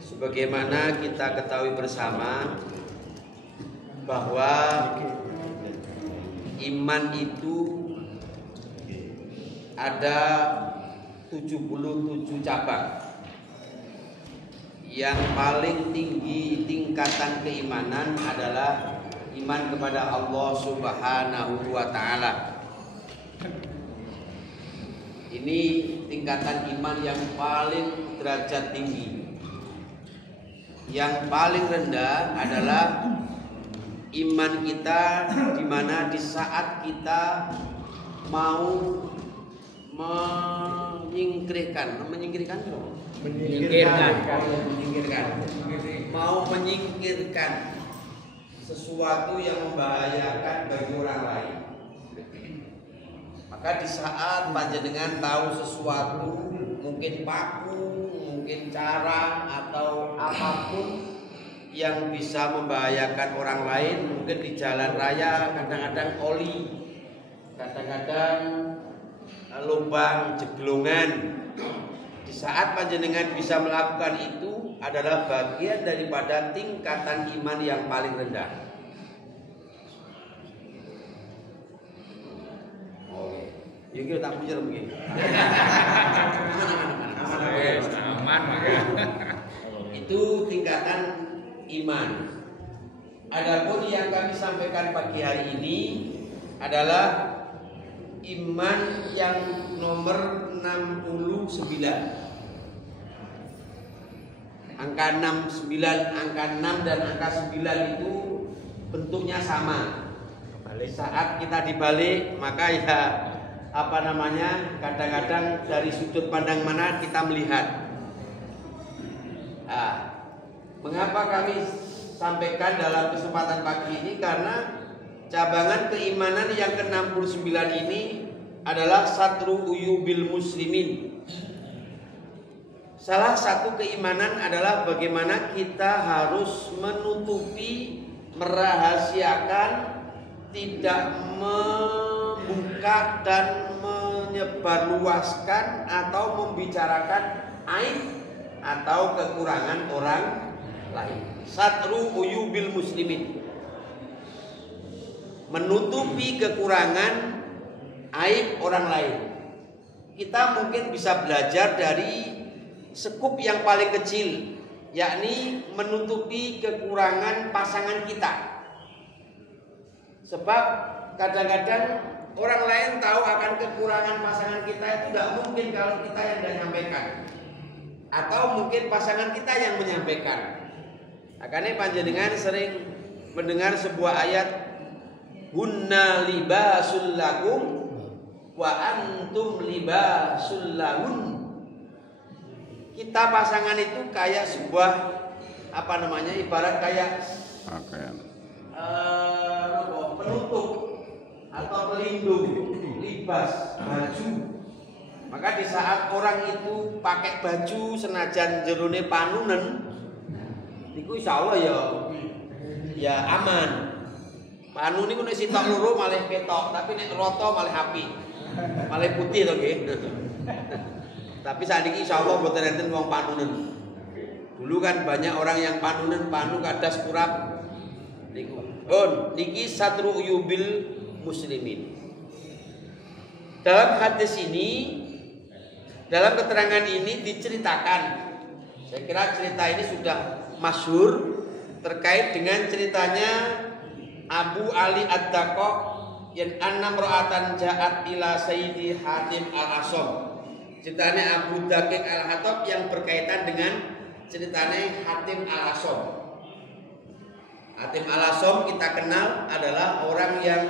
Sebagaimana kita ketahui bersama bahwa iman itu ada 77 cabang. Yang paling tinggi tingkatan keimanan adalah iman kepada Allah Subhanahu wa Ta'ala. Ini tingkatan iman yang paling derajat tinggi. Yang paling rendah adalah iman kita, di mana di saat kita mau mau menyingkirkan sesuatu yang membahayakan bagi orang lain. Maka di saat panjenengan tahu sesuatu, mungkin paku, mungkin cara atau apapun yang bisa membahayakan orang lain, mungkin di jalan raya kadang-kadang oli, kadang-kadang lubang jeglongan. Di saat panjenengan bisa melakukan itu adalah bagian daripada tingkatan iman yang paling rendah. Ya kita tak punya begini. Aman. Itu tingkatan iman. Adapun yang kami sampaikan pagi hari ini adalah iman yang nomor 69. Angka 69, angka 6 dan angka 9 itu bentuknya sama. Saat kita dibalik, maka ya kadang-kadang dari sudut pandang mana kita melihat. Mengapa kami sampaikan dalam kesempatan pagi ini? Karena cabangan keimanan yang ke-69 ini adalah satru uyubil muslimin. Salah satu keimanan adalah bagaimana kita harus menutupi, merahasiakan, tidak membuka dan menyebarluaskan atau membicarakan aib atau kekurangan orang lain. Satru uyubil muslimin, menutupi kekurangan aib orang lain. Kita mungkin bisa belajar dari sekup yang paling kecil, yakni menutupi kekurangan pasangan kita. Sebab kadang-kadang orang lain tahu akan kekurangan pasangan kita, itu tidak mungkin kalau kita yang tidak menyampaikan, atau mungkin pasangan kita yang menyampaikan. Makanya panjenengan sering mendengar sebuah ayat, hunna libasul lakum wa antum libasul lahun. Kita pasangan itu kayak sebuah ibarat kayak penutup atau pelindung, libas, baju. Maka di saat orang itu pakai baju senajan jerone panunen, niku insyaallah ya aman. Panu niku nek sitok loro malah ketok, tapi nek roto malah api. Malah putih to nggih. Tapi saat ini insyaallah mboten enten wong panunen. Dulu kan banyak orang yang panunen, panu kadas kurap niku. Niki satru uyubil muslimin. Dalam hadis ini, dalam keterangan ini diceritakan, saya kira cerita ini sudah masyhur terkait dengan ceritanya Abu Ali Ad-Daqaq yang annam ra'atan ja'at ila Sayyidi Hatim Al-Asom. Ceritanya Abu Daqiq Al-Hattab yang berkaitan dengan ceritanya Hatim Al-Asom. Hatim Al-Asom kita kenal adalah orang yang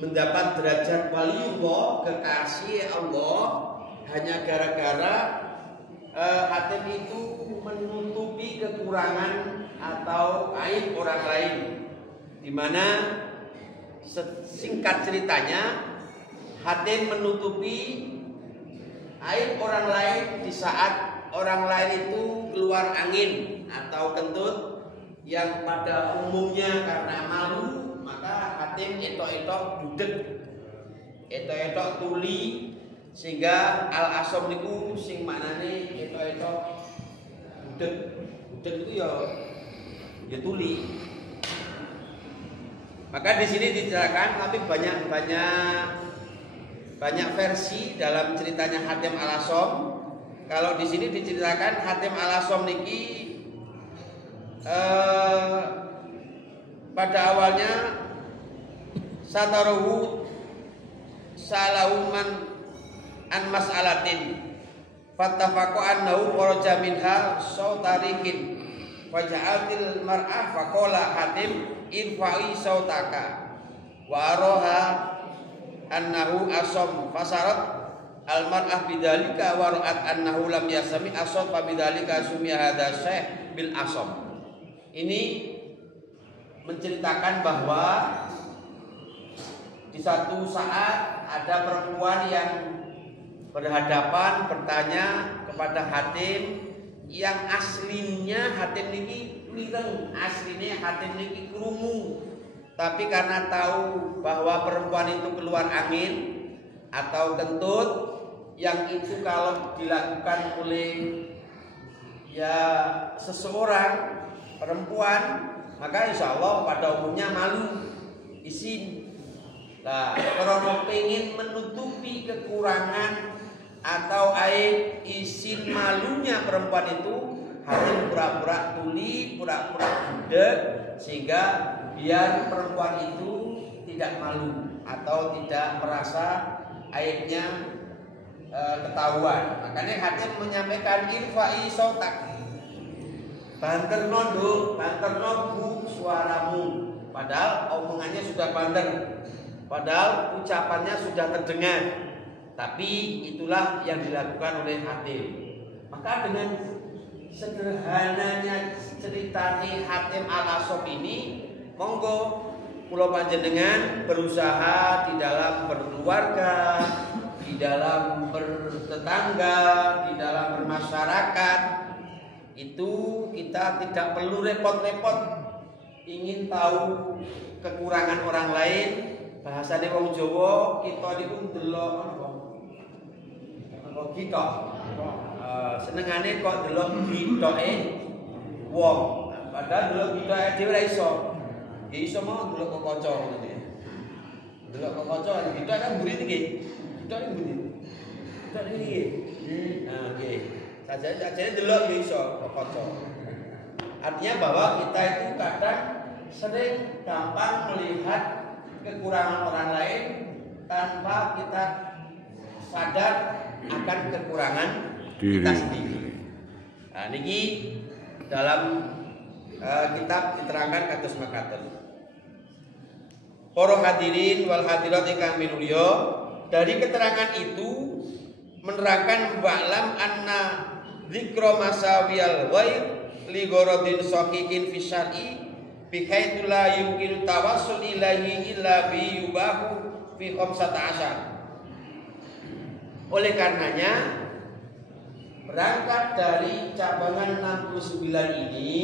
mendapat derajat waliullah, kekasih Allah, hanya gara-gara Hatim itu menutupi kekurangan atau aib orang lain. Di mana singkat ceritanya, Hatim menutupi aib orang lain di saat orang lain itu keluar angin atau kentut yang pada umumnya karena malu, maka Hatim etok-etok budek, etok-etok tuli Sehingga al-asom niku sing maknane etok-etok budeg. Budeg itu ya tuli. Maka di sini diceritakan, tapi banyak versi dalam ceritanya Hatim al-Asom. Kalau di sini diceritakan Hatim al-Asom niki pada awalnya sataruhu salauman an mas'alatin fattafaqu annahu kharaja minha sautarikin faja'atil mar'ah faqala Hatim irfa'i sautaka wa araha annahu asom fasarat al mar'ah bidzalika wa ra'at annahu lam yasmi asad fa bidzalika sumya hadza syekh bil asom. Ini menceritakan bahwa di satu saat ada perempuan yang berhadapan bertanya kepada Hatim yang aslinya Hatim niki mireng, aslinya Hatim niki krungu. Tapi karena tahu bahwa perempuan itu keluar angin atau kentut, yang itu kalau dilakukan oleh ya seseorang perempuan, maka insya Allah pada umumnya malu, izin. Nah, kalau pengen menutupi kekurangan atau aib izin malunya perempuan itu, Hatim pura-pura tuli, pura-pura budeg, sehingga biar perempuan itu tidak malu atau tidak merasa aibnya ketahuan. Makanya Hatim menyampaikan irfa'i sautak, banterno nduk, banterno bu suaramu. Padahal omongannya sudah banter, padahal ucapannya sudah terdengar. Tapi itulah yang dilakukan oleh Hatim. Maka dengan sederhananya ceritanya Hatim al-Asom ini, monggo kula panjenengan berusaha di dalam berkeluarga, di dalam bertetangga, di dalam bermasyarakat, itu kita tidak perlu repot-repot ingin tahu kekurangan orang lain. Bahasane wong Jawa, kita niku ndelok kita senengane kok ndelok gitoke wong, padahal ndelok gitoke dhewe ora iso. Ya iso mau ndelok kok kanca ngono iki. Ndelok kok kanca gitoke kan mburi iki. Gitoke mburi. Gitoke iki. Nah, nggih. Sajane ndelok ya iso kok kanca. Artinya bahwa kita itu kadang sering gampang melihat kekurangan orang lain tanpa kita sadar akan kekurangan kita sendiri. Nah, niki dalam kitab diterangkan kados makaten. Para hadirin wal hadirat ingkang minulya, dari keterangan itu menerangkan wa'lam anna dzikra masawiyal ghair li gharadin sahihin fi syar'i bi haitsu la yumkinu tawassul ilaihi illa bi yubahu fi 15. Oleh karenanya berangkat dari cabangan 69 ini,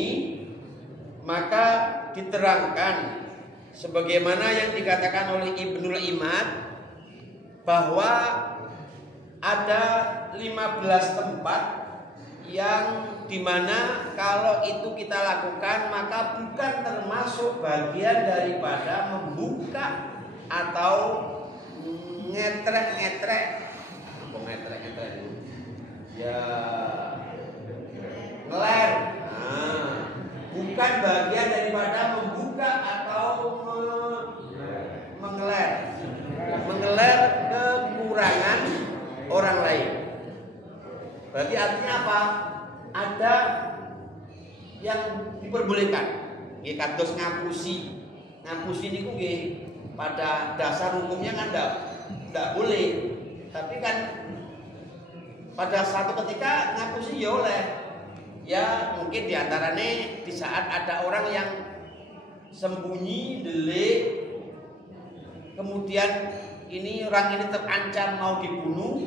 maka diterangkan sebagaimana yang dikatakan oleh Ibnul Imad bahwa ada 15 tempat yang dimana kalau itu kita lakukan maka bukan termasuk bagian daripada membuka atau ngetrek-ngetrek ya ngeler. Bukan bagian daripada membuka atau mengeler kekurangan orang lain. Berarti artinya apa? Ada yang diperbolehkan. Nggih kados ngapusi. Ngapusi niku nggih pada dasar hukumnya kan enggak boleh. Tapi kan pada satu ketika ngapusi ya oleh. Ya mungkin diantaranya di saat ada orang yang sembunyi, delik, kemudian orang ini terancam mau dibunuh.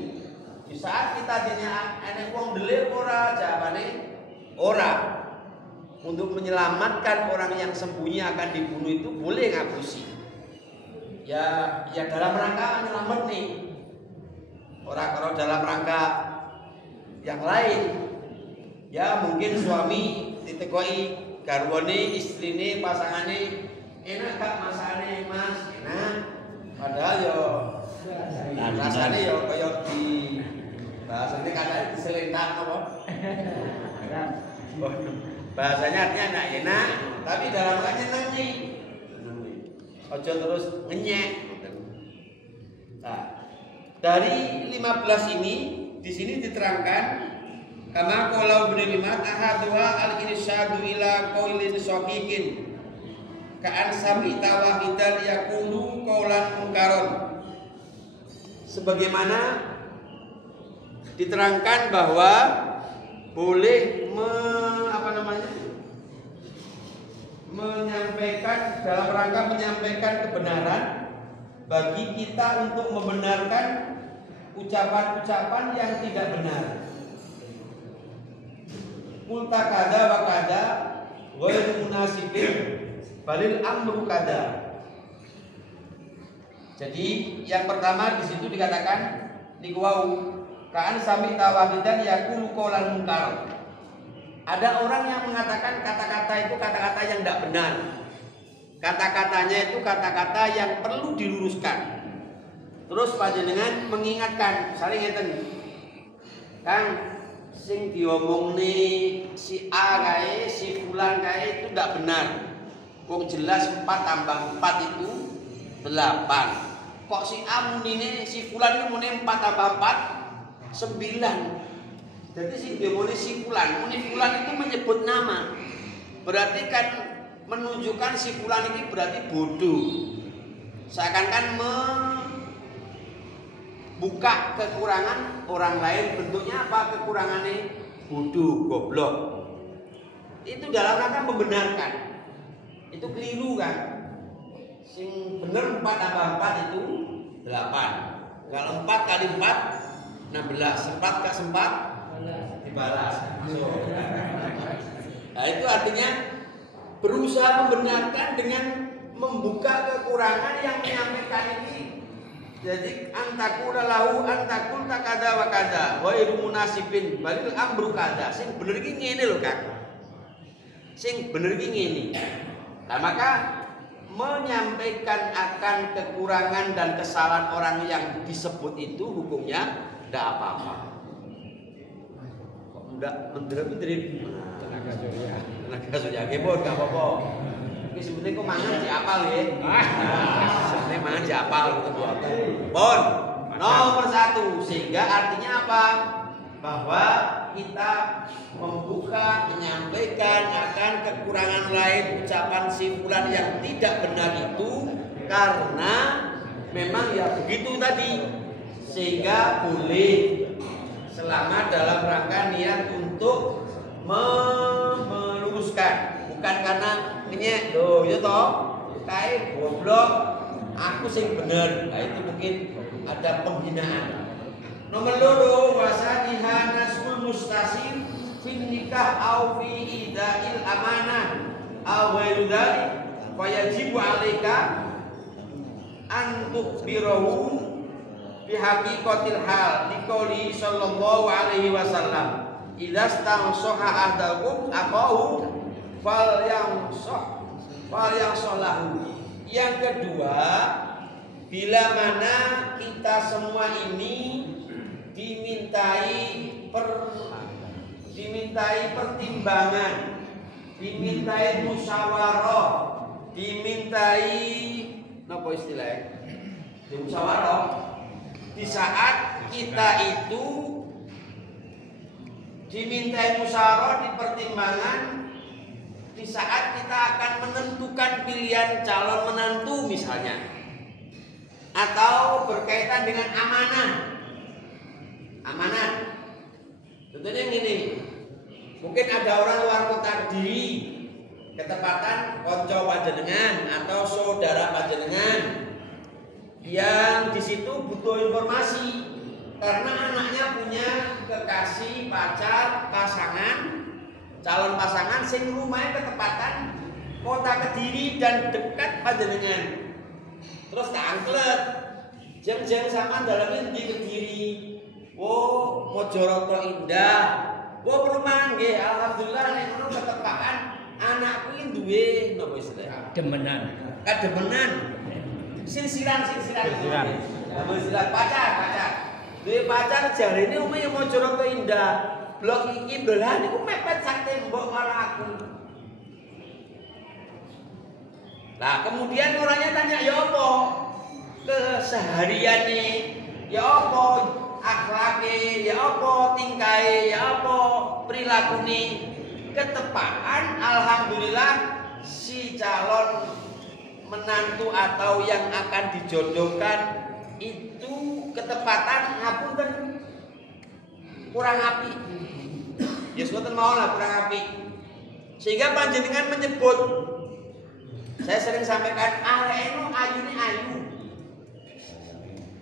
Di saat kita tanya enek wong delik ora, jawabane ora. Untuk menyelamatkan orang yang sembunyi akan dibunuh itu boleh ngapusi. Ya dalam rangka menyelamat nih. Orang kalau dalam rangka yang lain, ya mungkin suami ditekoi garwane, istrine, pasangane, enak gak masakane Mas? Enak. Padahal yo rasane yo kaya di bahasanya kadang diselentang apa? Bahasanya artinya enak, tapi dalam rangka nyenengi. Ojo terus ngenyek. Nah, dari 15 ini di sini diterangkan karena kalau beriman ahaduha al-irsyadu ila qaulin shaqiqin ka'an samita wahidan yaqulu qaulan munkaron. Sebagaimana diterangkan bahwa boleh menyampaikan dalam rangka menyampaikan kebenaran bagi kita untuk membenarkan ucapan-ucapan yang tidak benar. Kulta kada wa kada ghairu munasibin balil amru kada. Jadi yang pertama di situ dikatakan nikwau ka'an sami tawahidan yaqulu qaulan munkar. Ada orang yang mengatakan kata-kata itu kata-kata yang tidak benar. Kata-katanya itu kata-kata yang perlu diluruskan. Terus panjenengan mengingatkan, saling ngeten. Kang, sing diomongne si A kae, si fulan kae itu tidak benar. Wong jelas 4 tambah 4 itu 8. Kok si A munine, si fulan itu muni 4 tambah 4 9. Jadi si demone si fulan itu menyebut nama. Berarti kan menunjukkan si fulan ini berarti bodoh. Seakan-akan membuka kekurangan orang lain. Bentuknya apa kekurangannya? Bodoh, goblok. Itu dalam rangka membenarkan. Itu keliru kan? Sing bener 4 tambah 4 itu 8. Kalau 4 kali 4 16. 4 kali 4 dibalas. Nah itu artinya berusaha membenarkan dengan membuka kekurangan yang menyampaikan ini. Jadi antakul lahu antakul takada wa kada wa iru munasibin balil amru kada. Sing bener iki ngene lho Kang. Sing bener iki ngene. Nah maka menyampaikan akan kekurangan dan kesalahan orang yang disebut itu hukumnya tidak apa-apa. Enggak menderip tenaga surya kebon enggak apa-apa. Iki sebenarnya kok mangan diapal ya. Sebenarnya mangan diapal gitu buat. Bon. Nomor 1 sehingga artinya apa? Bahwa kita membuka menyampaikan akan kekurangan lain ucapan si fulan yang tidak benar itu karena memang ya begitu tadi sehingga boleh selama dalam rangka niat untuk meluruskan, bukan karena ini loh ya toh kayak goblok aku sing bener. Nah itu mungkin ada penghinaan. Nomor 2 wasadiha nasul mustasir fin nikah au fi idail amanah au ghairu dzalik fa yajibu 'alaika an tukhbirahu bihaqiqatil hal liqouli sallallahu alaihi wasallam idza stansaha ahdakum aqahu falyansalahu. Yang kedua, bila mana kita semua ini dimintai pertimbangan, dimintai musyawarah, dimintai apa istilahnya? Musyawarah. Di saat kita itu dimintai musyawarah di pertimbangan, di saat kita akan menentukan pilihan calon menantu misalnya, atau berkaitan dengan amanah. Tentunya gini, mungkin ada orang luar kota Kediri, ketepatan konco panjenengan atau saudara panjenengan yang di situ butuh informasi karena anaknya punya kekasih, pacar, pasangan, calon pasangan sing rumahnya ketepatan kota Kediri dan dekat panjenengan. Terus keangklet jeng-jeng sama dalamnya di Kediri. Oh, Mojoroto indah. Oh, perumahan nggih, alhamdulillah nek ngono ketepaan anakku iki duwe napa istilahnya? Demenan. Kademenan. Silsilan. Silsilan pacar. Duwe pacar jarine omahe Mojoroto indah. Blok iki belah niku mepet sak tembok karo aku. Nah, kemudian orangnya tanya, "Ya apa? Kesehariane? Ya apa akhlake? Ya apa tingkahe? Ya apa prilakune?" Ketepaan alhamdulillah si calon menantu atau yang akan dijodohkan itu ketepatan ngapunten kurang api. Yes, mboten mau lah kurang api. Sehingga panjenengan menyebut, saya sering sampaikan, arek eno ayune ayu.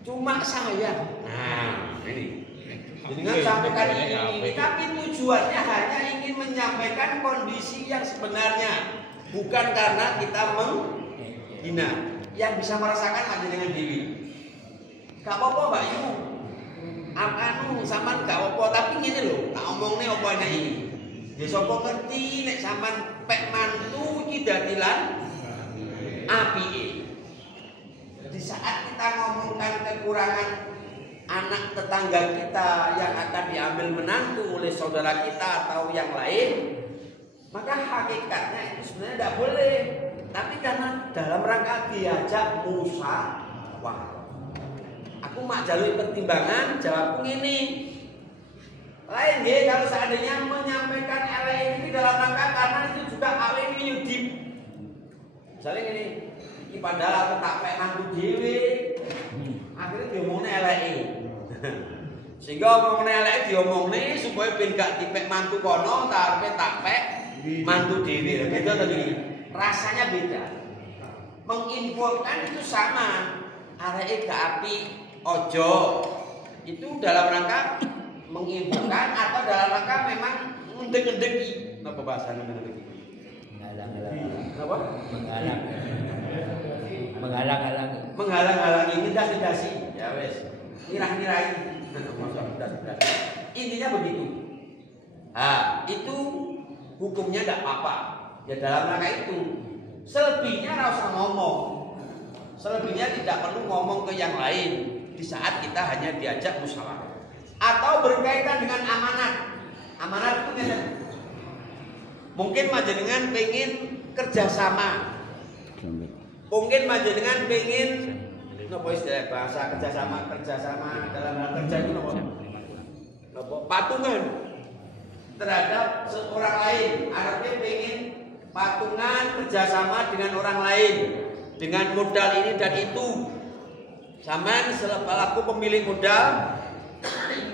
Cuma saya. Nah, ini. Jenengan sampaikan ini, tapi tujuannya hanya ingin menyampaikan kondisi yang sebenarnya, bukan karena kita menghina. Yang bisa merasakan panjenengan dewi. Gak apa-apa Mbak Yu. Anu sampean gak apa-apa, tapi ngene lho, tak omongne apa enak iki. Ya sapa ngerti nek sampean pek mantu iki dadilan apike. Di saat kita ngomongkan kekurangan anak tetangga kita yang akan diambil menantu oleh saudara kita atau yang lain, maka hakikatnya itu sebenarnya tidak boleh. Tapi karena dalam rangka diajak musyawarah, aku mak jalur pertimbangan, jawabku ini. Lain nggih kalau seandainya menyampaikan elek ini dalam rangka karena itu juga awe ini yudip. Misalnya ini padahal aku tak pek mantu dhewe. Akhirnya diomongne eleke. Sehingga omongne eleke diomongne supaya ben gak dipek mantu kono, karepe tak pek mantu dhewe. Gitu tadi. Rasanya beda. Menginfokan itu sama. Areke gak apik, ojo. Itu dalam rangka menginfokan atau dalam rangka memang ngedek-ngedeki. Napa bahasa ngedek-ngedeki? Apa? Menghalang-halangi, ngedas-ngedasi. Ya wes. Nirah-nirahi. Intinya begitu. Ah, itu hukumnya tidak apa-apa. Ya dalam rangka itu. Selebihnya tidak usah ngomong. Selebihnya tidak perlu ngomong ke yang lain di saat kita hanya diajak musyawarah. Atau berkaitan dengan amanat. Amanat itu kan mungkin panjenengan pengen kerjasama. Mungkin panjenengan pengen napa istilah bahasa kerjasama dalam hal kerja itu napa? Patungan terhadap seorang lain. Artinya pengen patungan kerjasama dengan orang lain dengan modal ini dan itu. Zaman selaku pemilik modal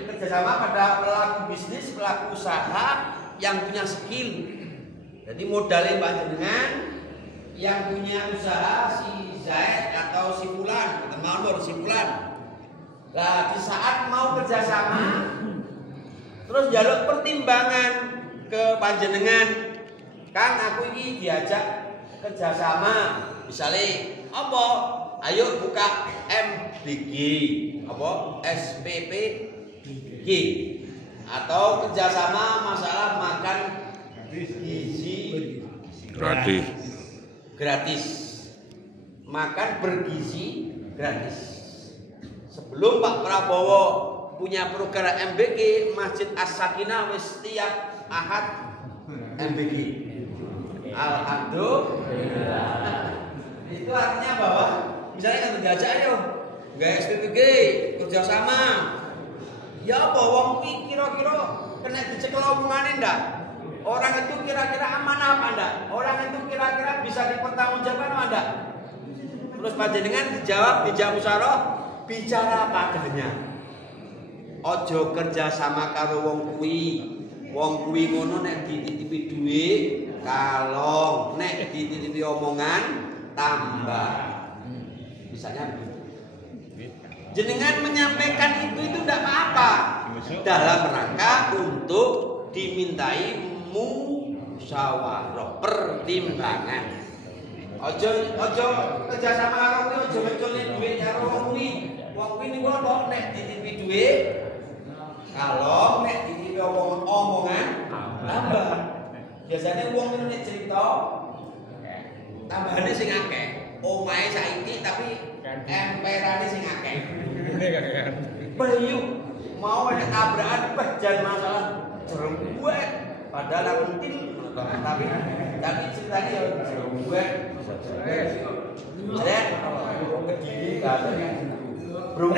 kerjasama pada pelaku bisnis, pelaku usaha yang punya skill. Jadi modalnya panjenengan yang punya usaha si Zaid atau si Fulan, si Fulan. Nah, di saat mau kerjasama, terus jaluk pertimbangan ke panjenengan, Kang aku ini diajak kerjasama, misalnya apa? Ayo buka MBG, apa? SPPG, atau kerjasama masalah makan gizi gratis. Makan bergizi gratis. Sebelum Pak Prabowo punya program MBG, Masjid As-Sakinah wis setiap Ahad MBG. Alhamdulillah. Itu artinya bahwa misalnya kan diajak ayo nggak SPPG kerjasama. Ya apa wong iki kira-kira kena dicekel omongane ndak? Orang itu kira-kira aman apa enggak? Orang itu kira-kira bisa dipertanggungjawabkan apa enggak? Terus panjenengan dijawab musyawarah, bicara padanya. Ojo kerja sama karo wong kuwi. Wong kuwi ngono nek dititipi dhuwit kalong, nek dititipi omongan tambah. Misalnya begitu. Jenengan menyampaikan itu tidak apa-apa dalam rangka untuk dimintai musyawarah pertimbangan. Ojo kerja sama karo kuwi, ojo ngecone dhuwit karo wong kuwi. Wong kuwi niku kok nek dititipi dhuwit Kalau nek iki omongan tambah. Biasanya wong itu nek cerita tambahane sing akeh. Omahe saiki tapi emperane sing akeh. Bayu mau ada tabrakan jangan masalah jeruk gue padahal penting tapi ceritanya ya jeruk gue ada kediri katanya berumur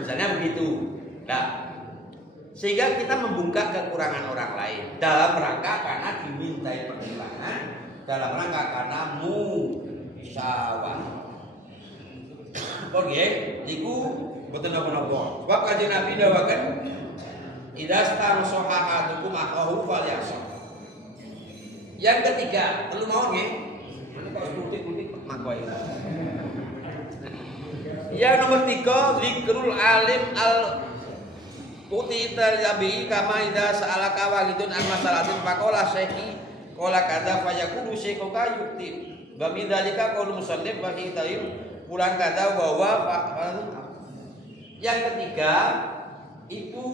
misalnya begitu. Nah, sehingga kita membuka kekurangan orang lain dalam rangka karena dimintai pertimbangan, dalam rangka karena musyawah. Oke, niku boten napa-napa. Sebab Kanjeng Nabi dawuhaken idza stanshaha ahadukum akahu falyasah. Yang ketiga, telu mawon nggih. Ini kok putih-putih makoy. Yang nomor 3, zikrul alim al Uti tarjabi kama idza sa'alaka wahidun an masalatin faqala syekhi qala kadza fayakunu syekhuka yukti. Wa min dzalika qaul musannif wa tayyib pulang kata bahwa yang ketiga itu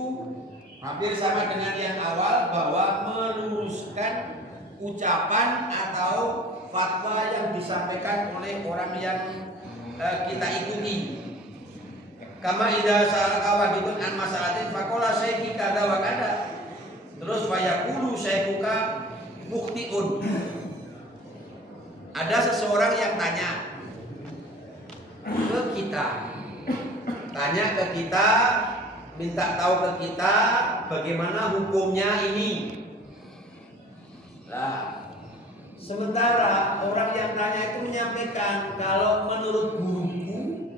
hampir sama dengan yang awal bahwa meluruskan ucapan atau fatwa yang disampaikan oleh orang yang kita ikuti. Kama idza sa'alaka wahidun an masalatin faqala syekhi kadza wa kadza. Terus fayaqulu syekhuka mukhtiun. Ada seseorang yang tanya ke kita, minta tahu ke kita bagaimana hukumnya ini. Nah, sementara orang yang tanya itu menyampaikan kalau menurut guruku,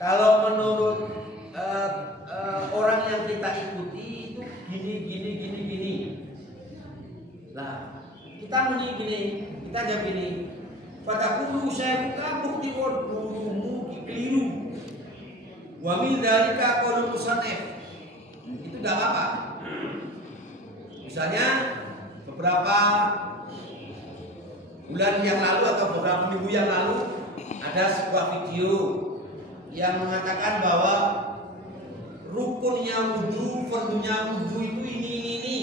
kalau menurut orang yang kita ikuti itu gini. Nah, kita muni gini, kita jawab gini. Fataku saya buka bukti gurumu keliru. Wa min dzalika qaulul musannif. Itu enggak apa-apa. Misalnya beberapa bulan yang lalu atau beberapa minggu yang lalu ada sebuah video yang mengatakan bahwa rukunnya wudu, fardunya wudu itu ini.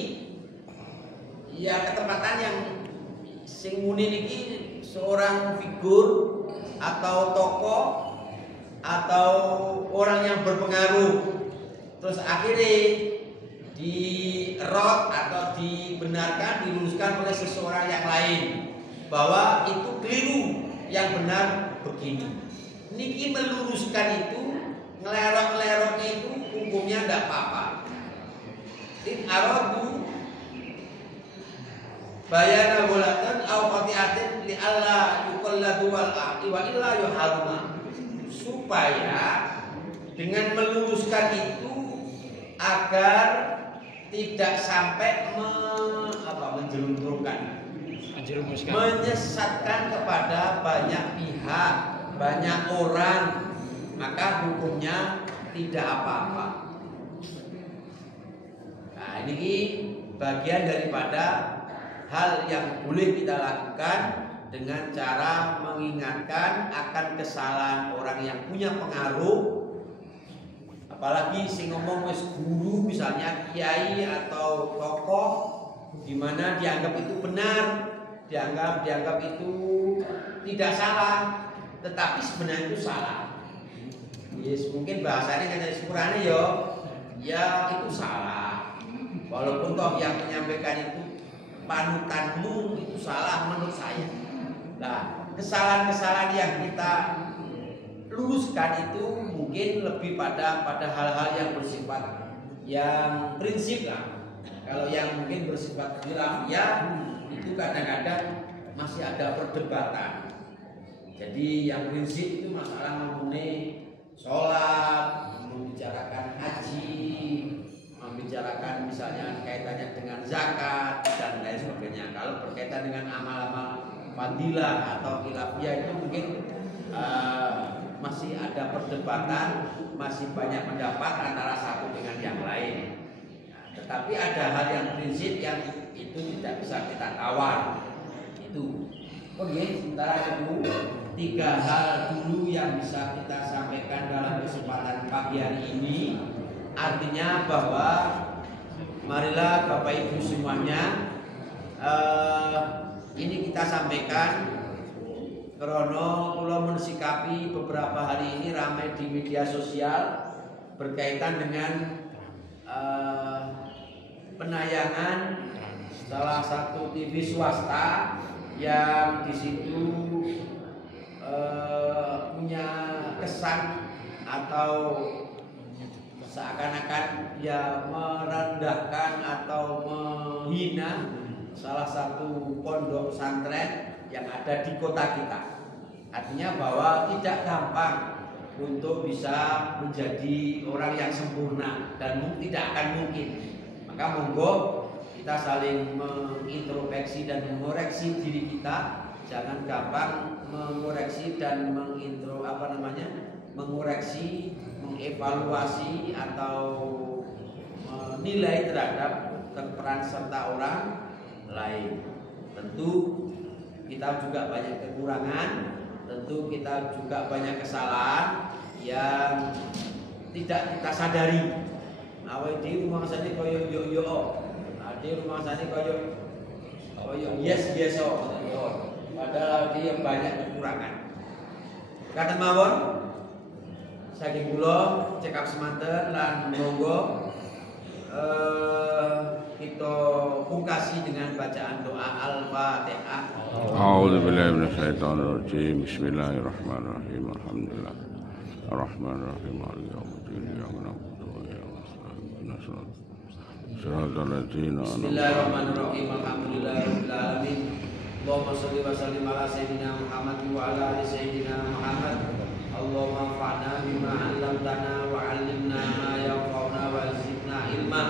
Ya ketepatan yang sing muni niki seorang figur atau tokoh atau orang yang berpengaruh, terus akhirnya dirot atau dibenarkan, diluruskan oleh seseorang yang lain bahwa itu keliru, yang benar begini. Niki meluruskan itu, ngelerok-leroknya itu hukumnya tidak apa-apa. In aradu bayana walatan au qati'atin li alla yuqalladu wal aqi wa illa yuharuma. Supaya dengan meluruskan itu agar tidak sampai menyesatkan kepada banyak pihak, banyak orang, maka hukumnya tidak apa-apa. Nah, ini bagian daripada hal yang boleh kita lakukan dengan cara mengingatkan akan kesalahan orang yang punya pengaruh, apalagi sing ngomong wis guru misalnya kiai atau tokoh di mana dianggap itu benar, dianggap itu tidak salah, tetapi sebenarnya itu salah. Yes, mungkin bahasanya hanya sepurane ya itu salah. Walaupun toh yang menyampaikan itu panutanmu itu salah menurut saya. Nah, kesalahan-kesalahan yang kita luruskan itu mungkin lebih pada hal-hal yang bersifat yang prinsip lah. Kalau yang mungkin bersifat khilafiyah itu kadang-kadang masih ada perdebatan. Jadi yang prinsip itu masalah mengenai sholat, membicarakan haji, membicarakan misalnya kaitannya dengan zakat dan lain sebagainya. Kalau berkaitan dengan amal-amal fadilah atau khilafiyah itu mungkin masih ada perdebatan, masih banyak pendapat antara satu dengan yang lain. Nah, tetapi ada hal yang prinsip yang itu tidak bisa kita tawar. Itu. Oke, sementara itu 3 hal dulu yang bisa kita sampaikan dalam kesempatan pagi hari ini. Artinya bahwa marilah Bapak Ibu semuanya, ini kita sampaikan krono kula mensikapi beberapa hari ini ramai di media sosial berkaitan dengan penayangan salah satu TV swasta yang di situ punya kesan atau seakan-akan ya merendahkan atau menghina salah satu pondok pesantren yang ada di kota kita. Artinya bahwa tidak gampang untuk bisa menjadi orang yang sempurna dan tidak akan mungkin. Maka monggo kita saling mengintrospeksi dan mengoreksi diri kita. Jangan gampang mengoreksi dan mengoreksi, mengevaluasi atau menilai terhadap peran serta orang lain. Tentu kita juga banyak kekurangan, tentu kita juga banyak kesalahan yang tidak kita sadari. Awal di rumah sana koyo yo, di rumah sana koyo yes, padahal dia banyak kekurangan. Kata mawon, saking kula cekap semanten lan monggo kita pungkasi dengan bacaan doa Al-Fatihah. A'udzubillahi minasyaitonirrajim. Bismillahirrahmanirrahim. Alhamdulillah. Ar-Rahmanirrahim. Maliki yaumiddin. Iyyaka na'budu wa iyyaka nasta'in. Shiratal ladzina an'amta 'alaihim. Bismillahirrahmanirrahim. Alhamdulillahirabbil alamin. Allahumma shalli wa sallim ala sayyidina Muhammad wa ala ali sayyidina Muhammad. Allahumma anfa'na bima 'allamtana wa 'allimna ma yanfa'una wa zidna ilma.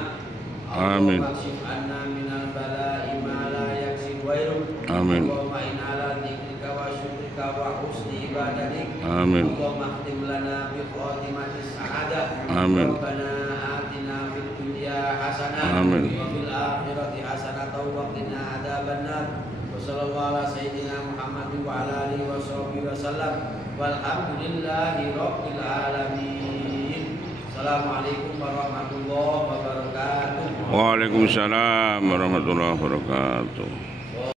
Amin. Allahumma anna minal bala'i ma la yaksib ghairu. Amin. Allahumma inna ala dzikrika wa syukrika wa husni ibadatik. Amin. Allahumma khtim lana bi khatimatis sa'adah. Amin. Rabbana atina fid dunya hasanah Amin. wa fil akhirati hasanah wa qina adzabannar. Wa sallallahu ala sayyidina Muhammad wa ala alihi wa sahbihi wa sallam. Walhamdulillahi rabbil alamin. Assalamualaikum warahmatullahi wabarakatuh. Waalaikumsalam warahmatullahi wabarakatuh.